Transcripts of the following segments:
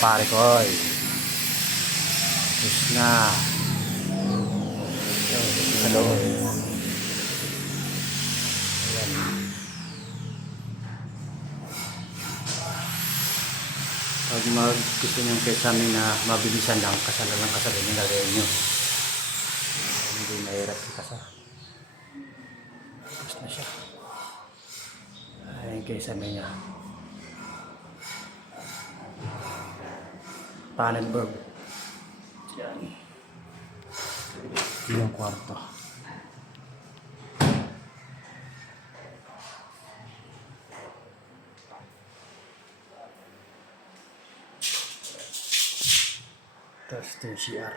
pare ko. Tapos na. Sa loob. Ayan. Pag gusto nyo kayo sa amin na mabilisan lang, kasalan ng nilagay nyo. Hindi mahirap ikasal. Tapos na siya. Ayan kayo sa amin niya. Pannenberg. Yan. Yung kwarto. Tapos ito yung CR.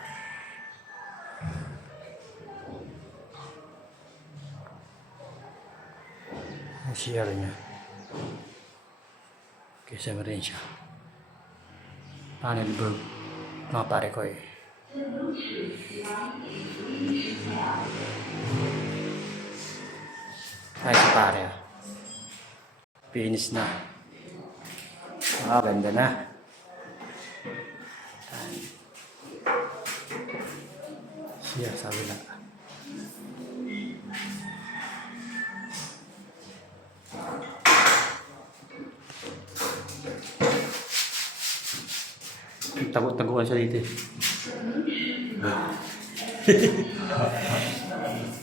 Ang CR niya. Kaysa rin siya. Pannenberg. Mga pare ko eh. Ay, si pare ah. Finish na. Ganda na. Siya, sabi na. Tago-taguan siya dito eh.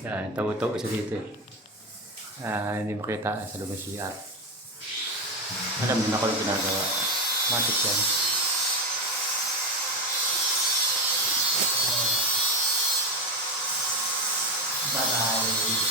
Yan, tago-tago siya dito eh. Hindi makita sa loob ng CR. Alam mo na ako yung ginagawa. Matik yan. Bye-bye.